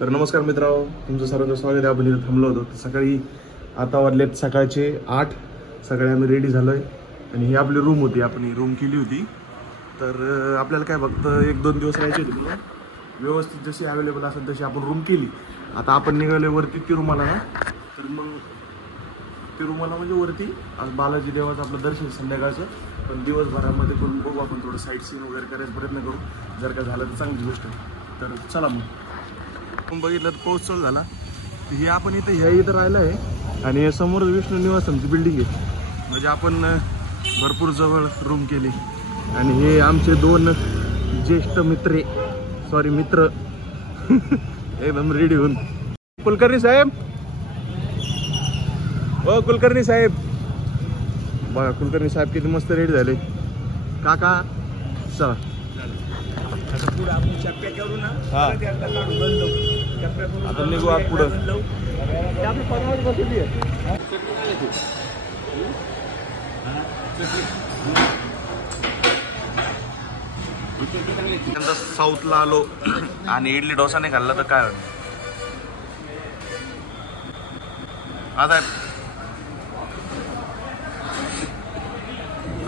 तर नमस्कार मित्रांनो, तुमचं सर्वांचं स्वागत आहे. आपण इथं थांबलो होतो सकाळी. आता वाजलेत सकाळचे 8. सकाळी आम्ही रेडी झालोय आणि ही आपली रूम होती. आपण ही रूम केली होती. तर आपल्याला काय फक्त 1-2 दिवस राहायचे होते म्हणून व्यवस्थित जशी अवेलेबल असेल तशी आपण रूम केली. आता आपण निघालो वरती तिरुमला ना. तर मग तिरुमला म्हणजे वरती आज बालाजी देवाचं आपलं दर्शन संध्याकाळचं. पण दिवसभरामध्ये पण बघू आपण थोडं साईट सीन वगैरे करायचा प्रयत्न करू. जर का झालं तर चांगली गोष्ट. तर चला मग. आपण बघितलं तर पाऊस चालू झाला. हे आपण इथं राहिलं आहे आणि हे समोर विष्णू निवासांची बिल्डिंग आहे. म्हणजे आपण भरपूर जवळ रूम केली. आणि हे आमचे 2 ज्येष्ठ मित्र एकदम रेडी होऊन. कुलकर्णी साहेब, ओ कुलकर्णी साहेब बघा, कुलकर्णी साहेब किती मस्त रेडी झाले. काका चला आता पुढे आपण चप्प्या करू ना. आता निघू आज पुढं. साऊथला आलो आणि इडली डोसा नाही खाल्ला तर काय होईल. आता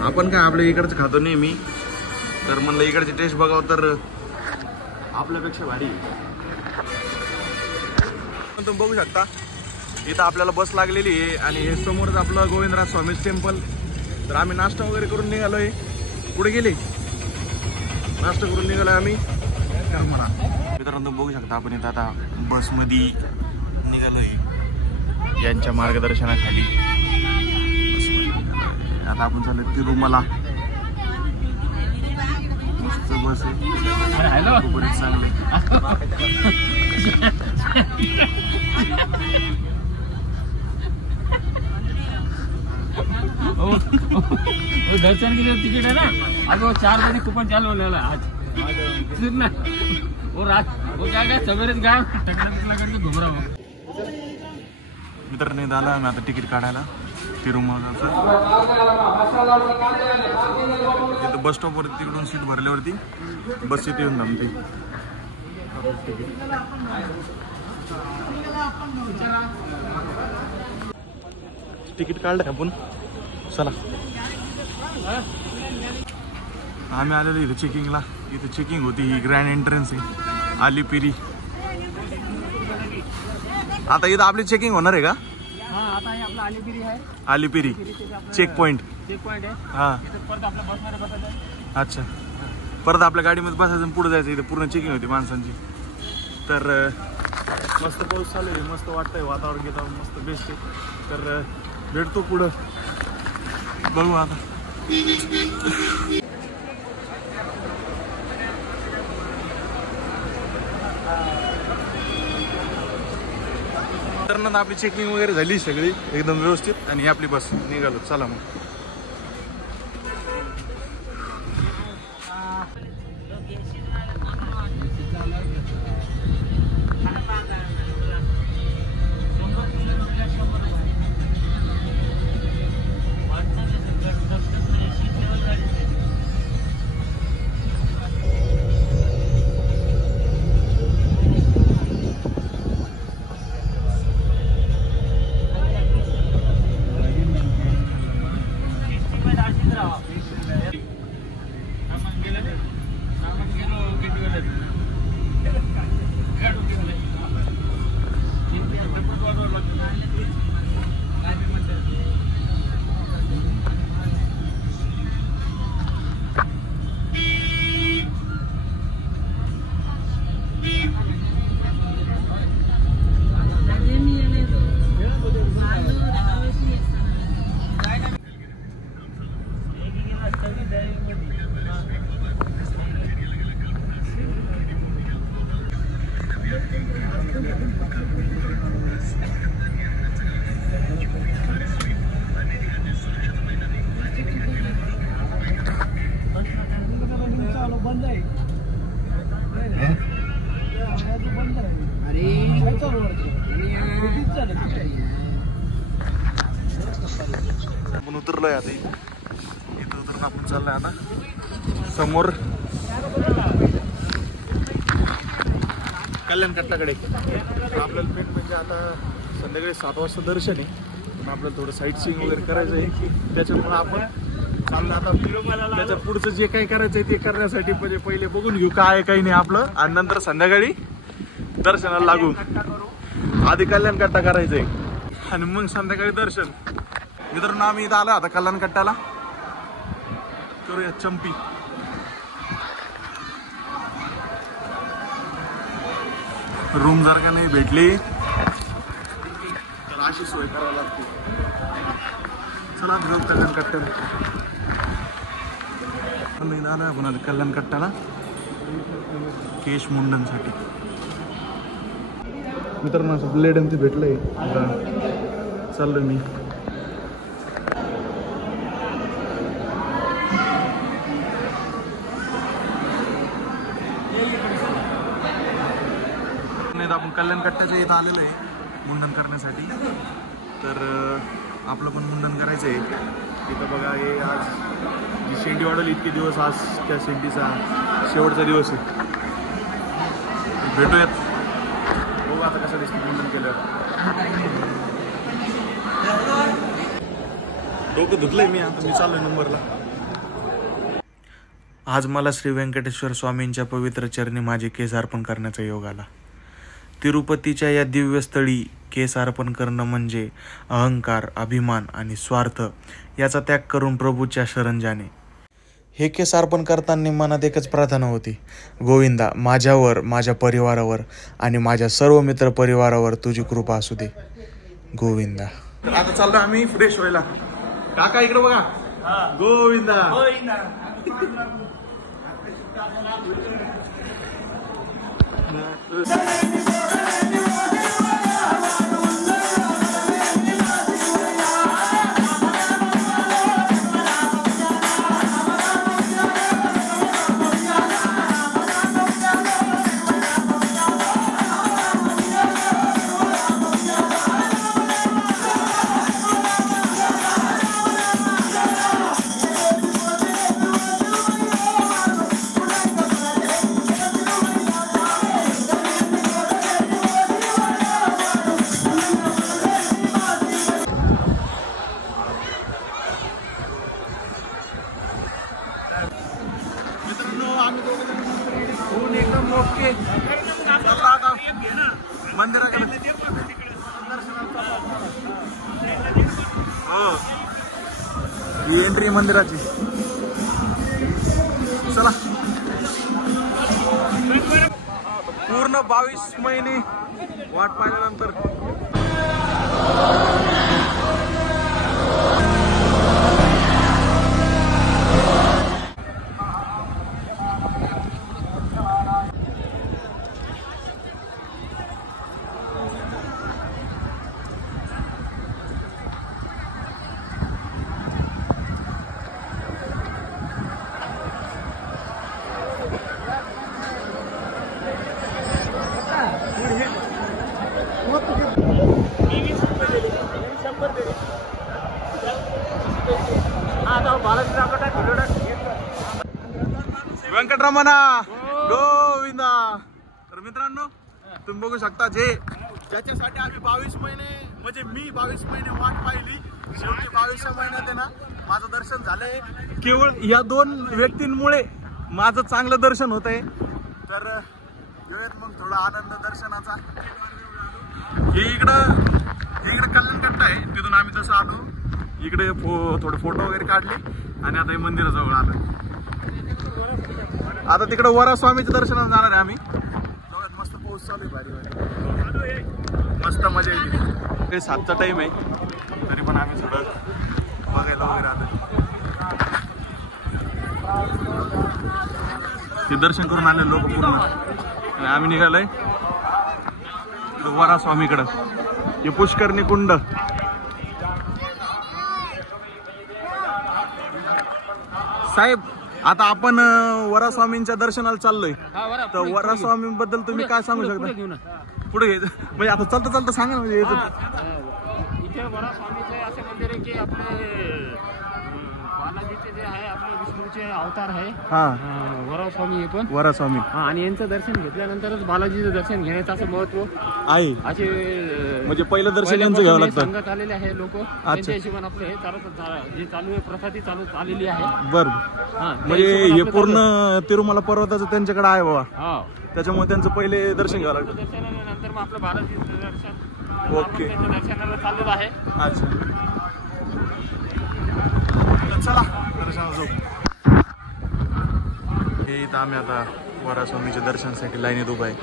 आपण काय आपल्या इकडचं खातो नेहमी. तर म्हणलं इकडची टेस्ट बघावं तर आपल्यापेक्षा भारी. तुम्ही बघू शकता इथं आपल्याला बस लागलेली आहे आणि हे समोरच आपलं गोविंदराज स्वामी टेम्पल. तर आम्ही नाश्ता वगैरे करून निघालोय. पुढे गेले नाश्ता करून निघालोय आम्ही करमाळा. मित्रांनो तुम्ही बघू शकता आपण इथं आता बसमध्ये निघालोय यांच्या मार्गदर्शनाखाली. आता आपण चालू तिरुमला. मस्त बस आहे. दर्शन के लिए टिकट है ना. अब वो 4 बजे कूपन चालू होने वाला आज ना. वो रात वो क्या गया सवेरे गया टकला करके घूम रहा हूँ. मित्रांनी झालं आम्ही आता तिकीट काढायला तिरुमलाचं. तिथं बस स्टॉपवरती तिकडून सीट भरल्यावरती बस इथे येऊन थांबते. तिकीट काढलंय आपण. चला आम्ही आलेलो इथे चेकिंगला. इथे चेकिंग होती. ही ग्रँड एंट्रन्स आहे आलिपिरी. आता इथं आपली चेकिंग होणार आहे का? आता हे आपला आलिपिरी आहे. आलिपिरी चेक पॉइंट आहे. हां परत आपल्या बसमध्ये बसायचं. अच्छा, परत आपल्या गाडीमध्ये बसायचं आणि पुढे जायचं. इथे पूर्ण चेकिंग होती माणसांची. तर मस्त पाऊस चालू आहे. मस्त वाटतंय वातावरण घेतं मस्त बेस्ट आहे. तर भेटतो पुढं बघू आता. तर आपली चेकिंग वगैरे झाली सगळी एकदम व्यवस्थित आणि आपली बस निघालो. चला मग. आपण उतरलोय आता. इथं उतरून आपण चाललोय आता समोर कल्याण कट्टाकडे. आपल्याला मेन म्हणजे आता संध्याकाळी 7 वाजता दर्शन आहे, पण आपल्याला थोडं साईट सीइंग वगैरे करायचं आहे. त्याच्यामुळे आपण चाललं आता. त्याच्या पुढचं जे काही करायचं आहे ते करण्यासाठी म्हणजे पहिले बघून घेऊ काय आहे काही नाही आपलं, आणि नंतर संध्याकाळी दर्शनाला लागू. आधी कल्याण कट्टा करायचंय आणि मग संध्याकाळी दर्शन. मित्रांनो आम्ही इथं आलो आता कल्याण कट्ट्याला. करूया चंपी. रूम जर का नाही भेटली तर अशी सोय करावी लागते. चला घेऊ कल्याण कट्ट्याला. आलो आपण आता कल्याण कट्ट्याला केश मुंडनसाठी. मित्रांनो असं ब्लेड ते भेटलंय. आता चाललोय मी. आपण कल्याण कट्ट्याच्या इथं आलेलो आहे मुंडन करण्यासाठी. तर आपलं पण मुंडन करायचं आहे. तिथं बघा हे आज जी शेंडी वाढवली इतके दिवस, आज त्या शेंडीचा शेवटचा दिवस आहे. भेटूयात, बघू आता कसं दिसतं मुंडन केलं. डोकं धुतलंय मी, आता मी चाललोय नंबरला. आज मला श्री व्यंकटेश्वर स्वामींच्या पवित्र चरणी माझे केस अर्पण करण्याचा योग आला. तिरुपतीच्या या दिव्यस्थळी केस अर्पण करणं म्हणजे अहंकार, अभिमान आणि स्वार्थ याचा त्याग करून प्रभूच्या शरण जाणे. हे केस अर्पण करताना मनात एकच प्रार्थना होती, गोविंदा माझ्यावर, माझ्या परिवारावर आणि माझ्या सर्व मित्र परिवारावर तुझी कृपा असू दे गोविंदा. तर आता चाललो आम्ही फ्रेश व्हायला. काका इकडे बघा. गोविंदा मंदिराकडे. हो ही एंट्री मंदिराची. चला पूर्ण 22 महिने वाट पाहिल्यानंतर व्यंकटरमणा गोविंदा. तर मित्रांनो तुम्ही बघू शकता ज्याच्यासाठी आम्ही 22 महिने म्हणजे मी 22 महिने वाट पाहिली, शेवटी 22व्या महिन्यात आहे ना माझं दर्शन झालंय. केवळ या 2 व्यक्तींमुळे माझं चांगलं दर्शन होत आहे. तर घेऊयात मग थोडा आनंद दर्शनाचा. हे इकडं कल्याण कट्टा आहे, तिथून आम्ही तसं आलो इकडे थोडे फोटो वगैरे काढले आणि आता हे मंदिराजवळ आलो. आता तिकडे वरा स्वामीच्या दर्शनाला जाणार आहे आम्ही. मस्त पाऊस चालू आहे, भारी भारी मस्त मजा येते. 7चा टाइम आहे तरी पण आम्ही सगळं बघायला वगैरे आलो. ते दर्शन करून आले लोक पूर्ण आणि आम्ही निघालोय वरा स्वामीकडं. हे पुष्करणी कुंड. साहेब आता आपण वरा स्वामींच्या दर्शनाला चाललोय. तर वरा स्वामी बद्दल तुम्ही काय सांगू शकता? पुढे म्हणजे आता चालता चालता सांगा ना. म्हणजे इथे वरा स्वामीचं असं मंदिर आहे की आपले बालाजीचे जे आहे आपले विष्णूचे अवतार आहे हा वराह स्वामी हे पण वरा स्वामी हा, आणि यांचं दर्शन घेतल्यानंतरच बालाजीचं दर्शन घेण्याचं असं महत्व आहे. असे म्हणजे पहिलं दर्शन यांचं पहिल्यापासून घ्यावं हे लागतं. सांगत आलेले आहे लोक त्यांच्या हिशोबाने आपलं हे जे चालू आहे प्रथा ती चालू आलेली आहे. बर हा, त्या म्हणजे हिशोबाने हे आपलं पूर्ण तिरुमला पर्वताचं त्यांच्याकडे आहे बाबा, हा, त्याच्यामुळे त्यांचं पहिले दर्शन घ्यावं लागतं. दर्शनानंतर मग आपलं बालाजीचं दर्शन ओके. त्यांच्या दर्शनाला चाललेलं आहे. अच्छा तर चला दर्शनाला जाऊ. हे इथं आम्ही आता वरा स्वामीच्या दर्शनासाठी लाईनीत उभा आहे.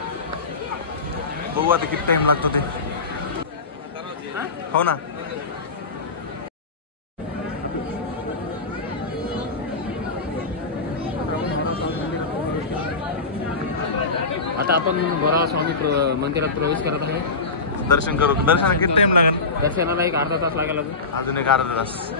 बघू आता किती टाइम लागतो ते. हो ना. आता आपण वराह स्वामी मंदिरात प्रवेश करत आहे. दर्शन करू. दर्शनाला किती टाइम लागेल? दर्शनाला एक अर्धा तास लागेल अजून. अजून एक अर्धा तास.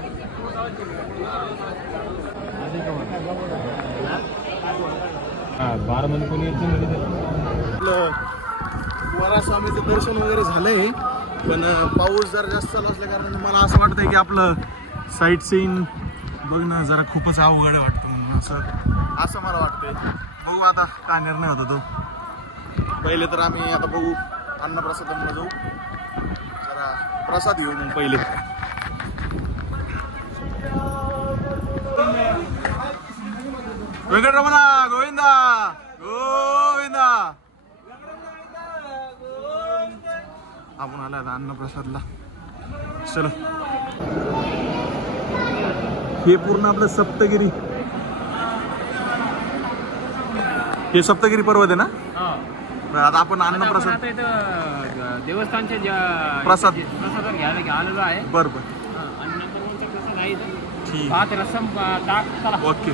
बारामध्ये कोणी आपलं वरा स्वामीचं दर्शन वगैरे झालंय, पण पाऊस जरा जास्त चालू असल्या कारणाने मला असं वाटतंय की आपलं साईट सीन बघणं जरा खूपच अवघड वाटतं म्हणून असं मला वाटतंय. बघू आता काय निर्णय होता तो. पहिले तर आम्ही आता बघू अन्नप्रसादांना जाऊ, जरा प्रसाद घेऊ मग पहिले. वेंकटरमणा गोविंदा गोविंदा. आपण आला आता अन्नप्रसादला. चलो. हे पूर्ण आपलं सप्तगिरी, हे सप्तगिरी पर्वत आहे ना. आता आपण अन्नप्रसाद देवस्थानचे प्रसाद घ्यायला आलेलो आहे. बरोबर. आणि नंतर मग प्रसाद आहे ठीक. भात रसम ताक. चला. ओके.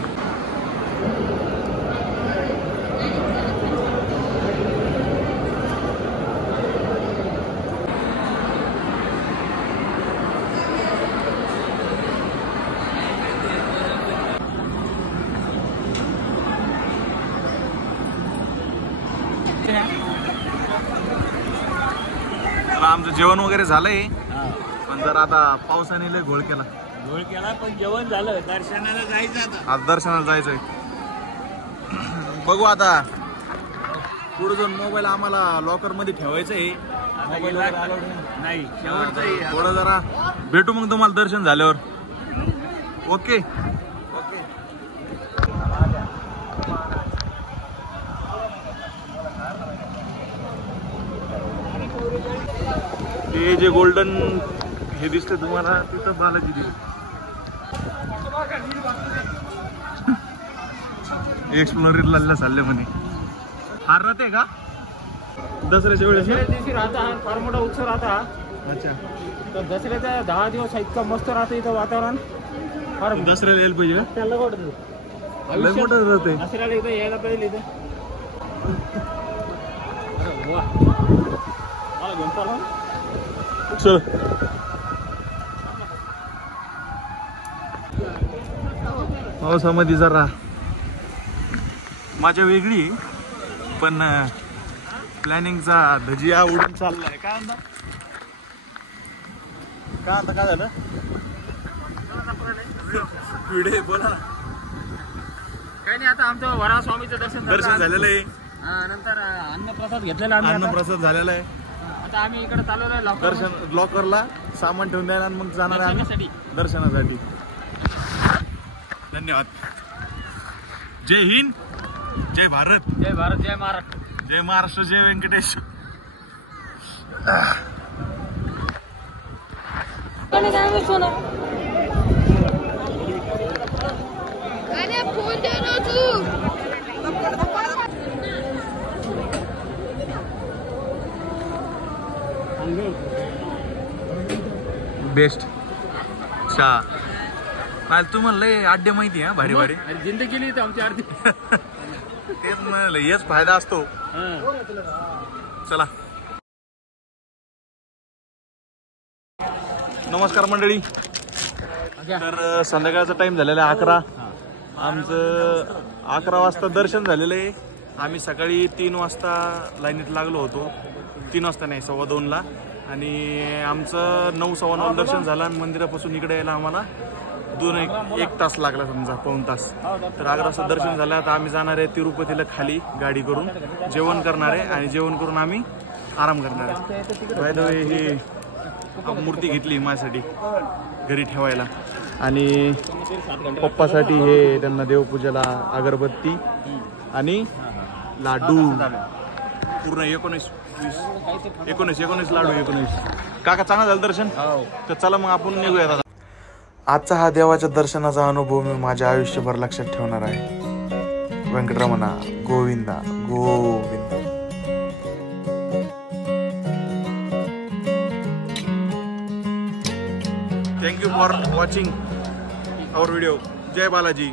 आमचं जेवण वगैरे झालंय, पण जर आता पावसाने लय घोळ केला. पण जेवण झालं. दर्शनाला जायचं आता. आज दर्शनाला जायचंय. बघू आता पुढे जाऊन मोबाईल आम्हाला लॉकर मध्ये ठेवायचं आहे. नाही थोडं जरा भेटू मग तुम्हाला दर्शन झाल्यावर. ओके. हे जे गोल्डन हे दिसते तुम्हाला, तिथं बालाजी देवी. एक्सप्लोररला चालले म्हणे. हार राहते का दसऱ्याच्या वेळेस? दिवशी राहता फार मोठा उत्सव राहता. अच्छा. तर दसऱ्याचा 10 दिवस इतकं मस्त राहतं इथं वातावरण. फार दसऱ्याला यायला पाहिजे का? त्याला लय मोठं राहते. दसऱ्याला इथं यायला पाहिजे इथं. अरे वा, मला घेऊन चालवा. चल. पावसामध्ये जरा मजा वेगळी, पण प्लॅनिंगचा धजिया उडून चाललाय. काय म्हणता काय झालं? व्हिडिओ बोला. काही नाही, आता आमचं वराह स्वामीचं दर्शन झालेलं आहे. नंतर अन्नप्रसाद घेतलेला आम्ही. अन्नप्रसाद झालेला आहे. आता आम्ही इकडे चालवलोय दर्शन लॉकरला सामान ठेवून द्यायला आणि मग जाणार आहे आम्ही दर्शनासाठी. धन्यवाद. जय हिंद, जय भारत. जय भारत, जय महाराष्ट्र. जय महाराष्ट्र, जय व्यंकटेश. अरे फोन दे ना तू. बेस्ट. अच्छा. काल तू म्हणलंय अड्डे माहिती आहे भारी भारी. जिंदगी केली तर आमची अर्धी. तेच म्हणलं, हेच फायदा असतो. चला. नमस्कार मंडळी. तर संध्याकाळचा टाइम झालेला आहे 11. आमचं 11 वाजता दर्शन झालेलं आहे. आम्ही सकाळी 3 वाजता लाईनीत लागलो होतो. 3 वाजता नाही, 2:15ला. आणि आमचं 9, 9:15 दर्शन झालं. आणि मंदिरापासून इकडे यायला आम्हाला एक तास लागला समजा, पाऊण तास. तर आग्राचं दर्शन झालं. आता आम्ही जाणार आहे तिरुपतीला खाली गाडी करून, जेवण करणार आहे आणि जेवण करून आम्ही आराम करणार आहे. बाय द वे ही मूर्ती घेतली माझ्यासाठी घरी ठेवायला आणि पप्पासाठी हे त्यांना देवपूजेला अगरबत्ती आणि लाडू पूर्ण 19 लाडू 19. काका चांगलं झालं दर्शन. तर चला मग आपण निघूया आता. आजचा हा देवाच्या दर्शनाचा अनुभव मी माझ्या आयुष्यभर लक्षात ठेवणार आहे. Venkataramana Govinda Govinda. Thank you for watching our video. जय बालाजी.